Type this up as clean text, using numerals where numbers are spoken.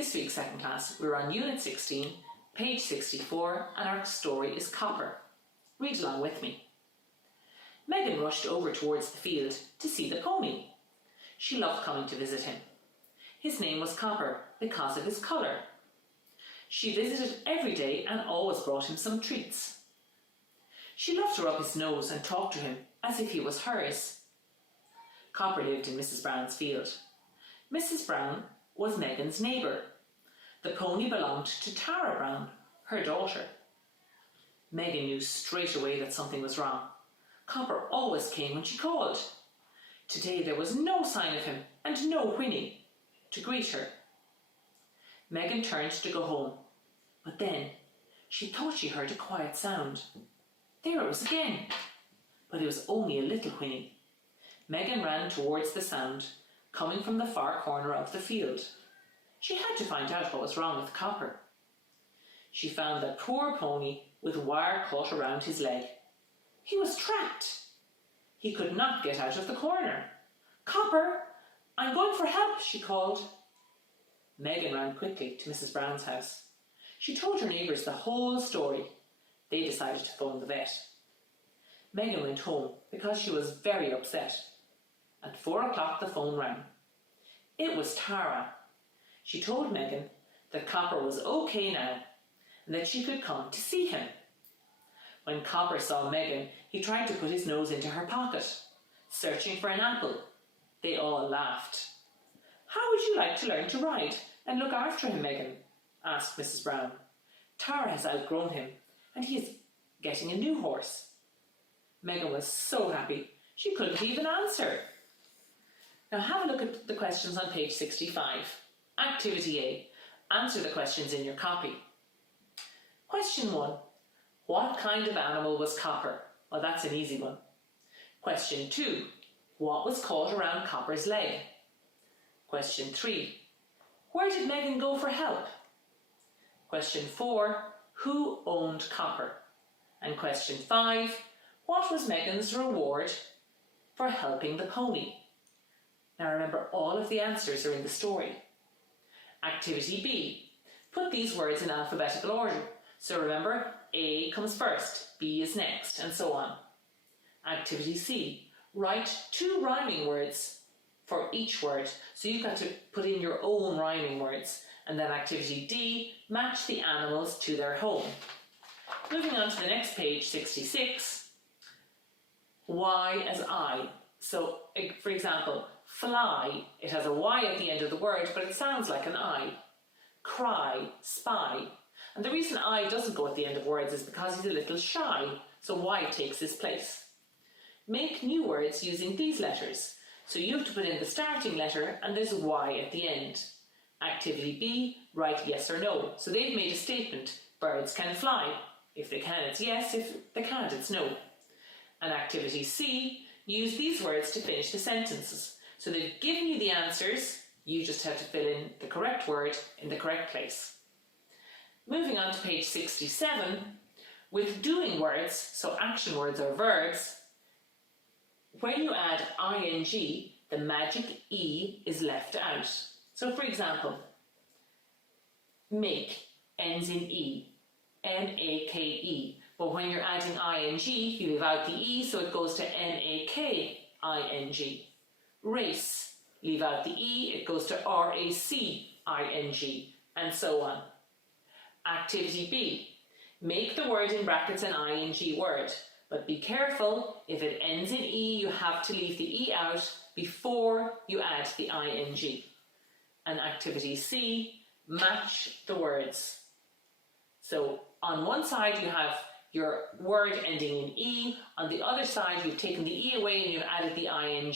This week, second class, we're on Unit 16, page 64, and our story is Copper. Read along with me. Megan rushed over towards the field to see the pony. She loved coming to visit him. His name was Copper because of his colour. She visited every day and always brought him some treats. She loved to rub his nose and talk to him as if he was hers. Copper lived in Mrs. Brown's field. Mrs. Brown was Megan's neighbour. The pony belonged to Tara Brown, her daughter. Megan knew straight away that something was wrong. Copper always came when she called. Today there was no sign of him and no whinny to greet her. Megan turned to go home, but then she thought she heard a quiet sound. There it was again, but it was only a little whinny. Megan ran towards the sound, coming from the far corner of the field. She had to find out what was wrong with Copper. She found the poor pony with wire caught around his leg. He was trapped. He could not get out of the corner. "Copper, I'm going for help," she called. Megan ran quickly to Mrs. Brown's house. She told her neighbours the whole story. They decided to phone the vet. Megan went home because she was very upset. At 4 o'clock the phone rang. It was Tara. She told Megan that Copper was okay now and that she could come to see him. When Copper saw Megan, he tried to put his nose into her pocket, searching for an apple. They all laughed. "How would you like to learn to ride and look after him, Megan?" asked Mrs. Brown. "Tara has outgrown him and he is getting a new horse." Megan was so happy she couldn't even answer. Now have a look at the questions on page 65. Activity A. Answer the questions in your copy. Question 1. What kind of animal was Copper? Well, that's an easy one. Question 2. What was caught around Copper's leg? Question 3. Where did Megan go for help? Question 4. Who owned Copper? And question 5. What was Megan's reward for helping the pony? Now remember, all of the answers are in the story. Activity B. Put these words in alphabetical order. So remember, A comes first, B is next, and so on. Activity C. Write 2 rhyming words for each word. So you've got to put in your own rhyming words. And then activity D. Match the animals to their home. Moving on to the next page, 66. Y as I. So, for example, fly, it has a Y at the end of the word, but it sounds like an I. Cry, spy. And the reason I doesn't go at the end of words is because he's a little shy, so Y takes his place. Make new words using these letters. So you have to put in the starting letter and there's a Y at the end. Activity B, write yes or no. So they've made a statement, birds can fly. If they can, it's yes. If they can't, it's no. And activity C, use these words to finish the sentences. So they've given you the answers, you just have to fill in the correct word in the correct place. Moving on to page 67, with doing words, so action words or verbs, when you add ing, the magic E is left out. So for example, make ends in E, M-A-K-E. But when you're adding ing, you leave out the E, so it goes to M-A-K-I-N-G. Race, leave out the E, it goes to R-A-C-I-N-G, and so on. Activity B, make the word in brackets an ing word, but be careful, if it ends in E, you have to leave the E out before you add the ing. And activity C, match the words. So on one side you have your word ending in E, on the other side you've taken the E away and you've added the ing.